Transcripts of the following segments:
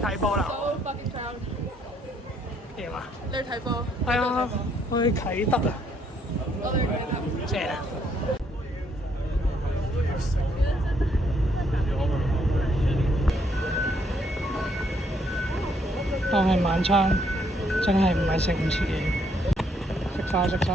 去睇波啦。點啊？你去睇波？係啊，去啟德啊。我哋啟德。正啊！當係晚餐，真係唔係食唔切嘢，食晒。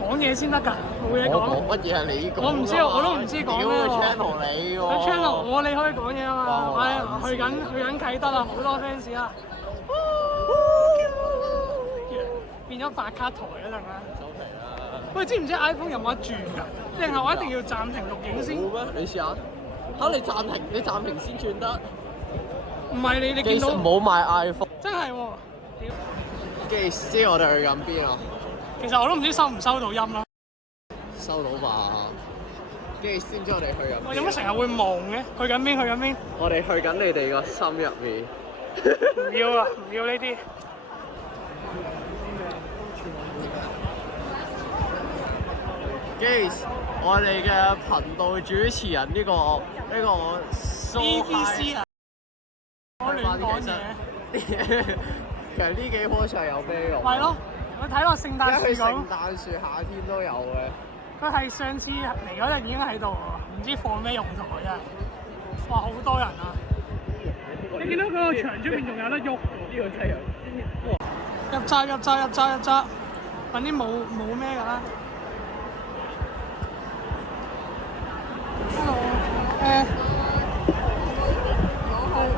講嘢先得㗎，冇嘢講。講乜嘢係你講？我唔知，我都唔知講咩喎。channel 你喎。channel 你可以講嘢啊嘛。係去緊啟德啊，好多 fans 啊。變咗發卡台嗰陣啊。收皮啦！喂，知唔知 iPhone 有冇得轉㗎？定係我一定要暫停錄影先？冇咩？你試下。嚇！你暫停先轉得。唔係你見到？唔好買 iPhone。真係喎。跟住知我哋去緊邊啊？其實我都唔知收唔收到音啦。收到吧。跟住先知我哋去緊邊。我有乜成日會望嘅？去緊邊？我哋去緊你哋個心入面。唔要啊！唔要呢啲。跟住我哋嘅頻道主持人呢個 BBC 啊！我亂講嘢。其實呢幾棵樹係有咩用？係咯，我睇落聖誕樹咁。聖誕樹夏天都有嘅。佢係上次嚟嗰陣已經喺度喎，唔知放咩用途嘅啫。哇，好多人啊！你見到嗰個牆出邊仲有得喐喎？呢個真係有。入閘，揾啲冇咩㗎啦。Hello，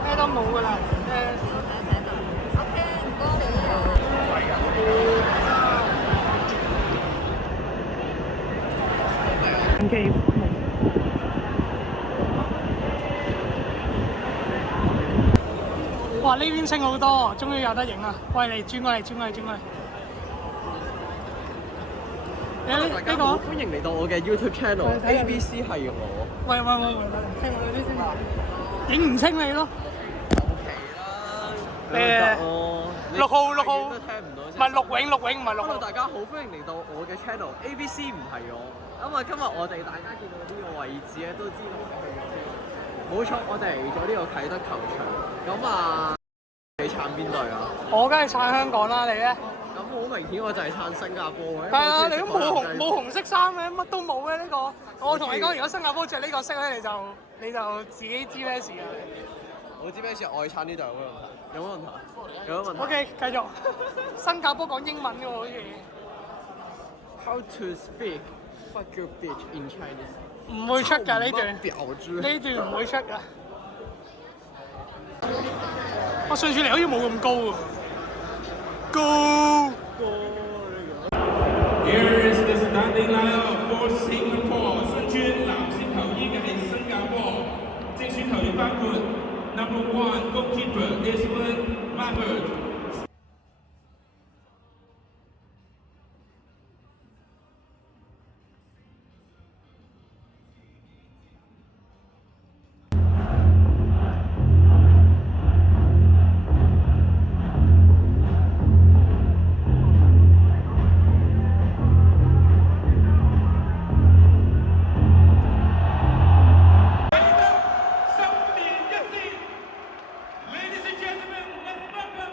咩都冇㗎啦。OK。哇！呢邊清好多，終於有得影啦！喂，你轉過嚟。呢個歡迎嚟到我嘅 YouTube channel。ABC 係我。喂，聽我啲先。影唔清你咯。6號，都聽唔到。唔係陸永，唔係6號。Hello，大家好，歡迎嚟到我嘅 channel。ABC 唔係我，因為今日我哋大家見到呢個位置咧，都知道我哋去咗邊。冇錯，我哋嚟咗呢個啟德球場。咁啊，你撐邊隊啊？我梗係撐香港啦，你咧？咁好明顯，我就係撐新加坡嘅。係啊，你都冇紅色衫嘅，乜都冇嘅呢個。我同你講，如果新加坡着呢個色咧，你就自己知咩事啊！我知咩事，我係撐呢隊，有冇問題？有冇問題 ？OK， 繼續。新加坡講英文嘅喎，好似。How to speak fuck your bitch in Chinese？ 唔會出㗎呢段，呢段唔會出㗎。我上次嚟好似冇咁高喎。高。Here is the starting lineup for Singapore。順轉藍色球衣嘅係新加坡，正選球員包括 Number 1 Goalkeeper Desmond Mabbert。Ladies and gentlemen, let's welcome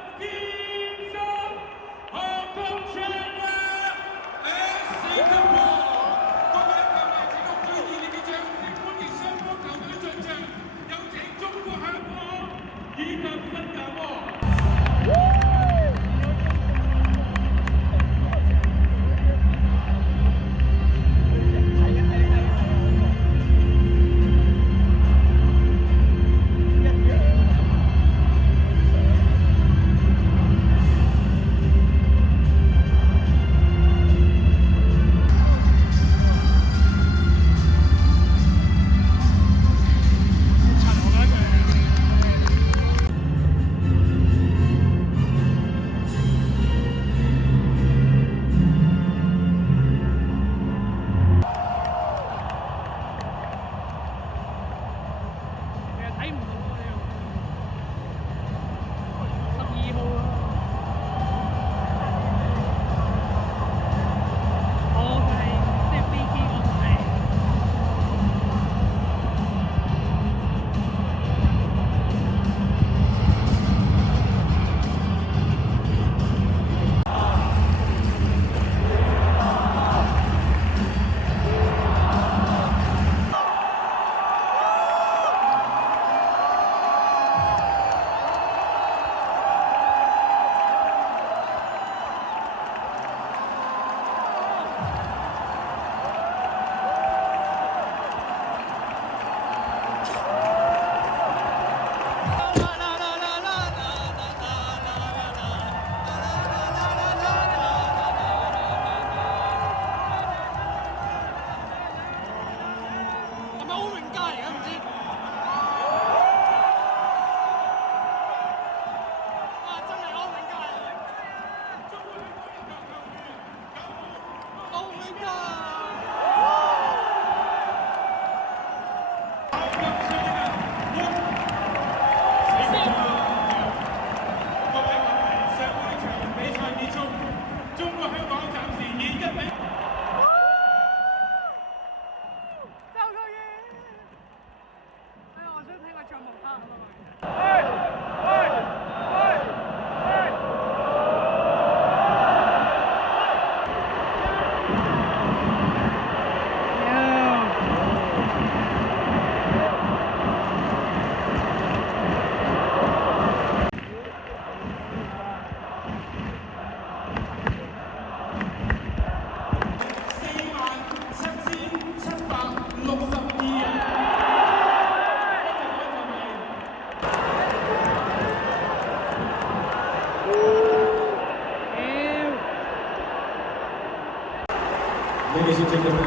Ladies and gentlemen,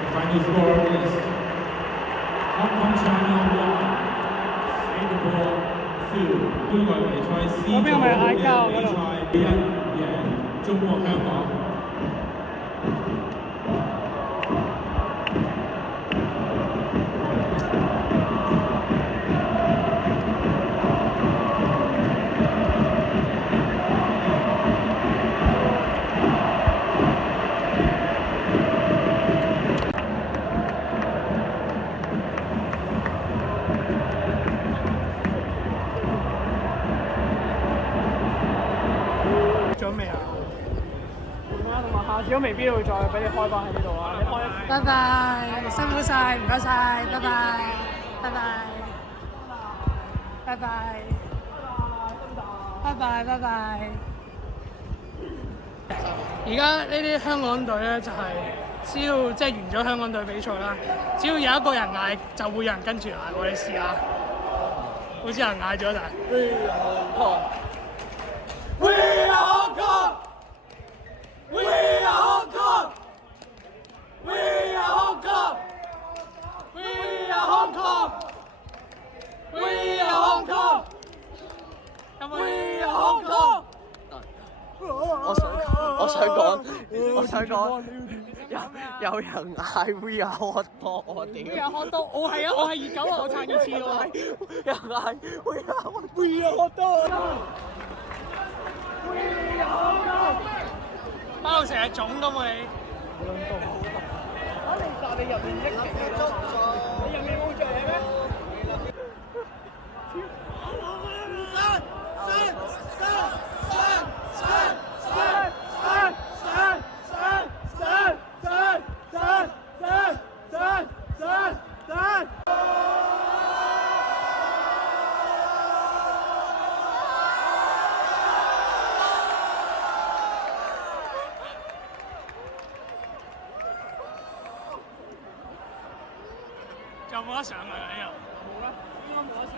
the final score is Hong Kong China 1, Singapore 2。杯外圍賽 C 組嘅比賽1-0中國香港。咗未啊？同埋下次都未必會再俾你開翻喺呢度啊！你開。拜拜，辛苦晒，唔該晒，拜拜，拜拜，拜拜，拜拜，拜拜。而家呢啲香港隊咧，就係只要即係完咗香港隊比賽啦，只要有一個人嗌，就會有人跟住嗌。我哋試下，好似有人嗌咗就係。We are Hong Kong! We are Hong Kong! We are Hong Kong! We are Hong Kong! We are Hong Kong! We are Hong Kong! 我想講，有人嗌 We are hot dog， 我屌！ We are hot dog， 我係啊，我係熱狗啊，我撐熱刺喎。有人嗌 We are hot dog。包到成日腫咁啊你！但你入面益勁嘅咯，你入面冇着嘢咩？有冇得上啊？呢度冇啦，應該冇得上。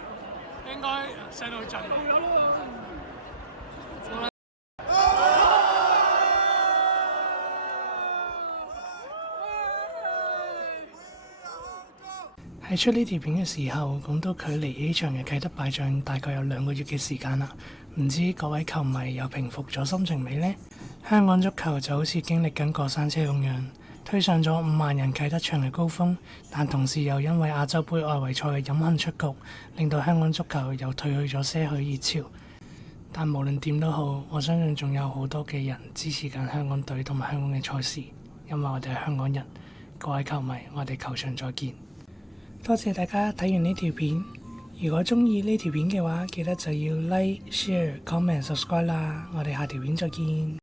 應該上到盡。有咯。喺出呢條片嘅時候，咁都距離呢場嘅啟德敗仗大概有2個月嘅時間啦。唔知各位球迷又平復咗心情未呢？香港足球就好似經歷緊過山車咁樣，推上咗5萬人啟德場嘅高峰，但同時又因為亞洲杯外圍賽嘅飲恨出局，令到香港足球又退去咗些許熱潮。但無論點都好，我相信仲有好多嘅人支持緊香港隊同埋香港嘅賽事，因為我哋係香港人。各位球迷，我哋球場再見。多謝大家睇完呢條片。如果鍾意呢條片嘅話，記得就要 like、share、comment、subscribe 啦。我哋下條片再見。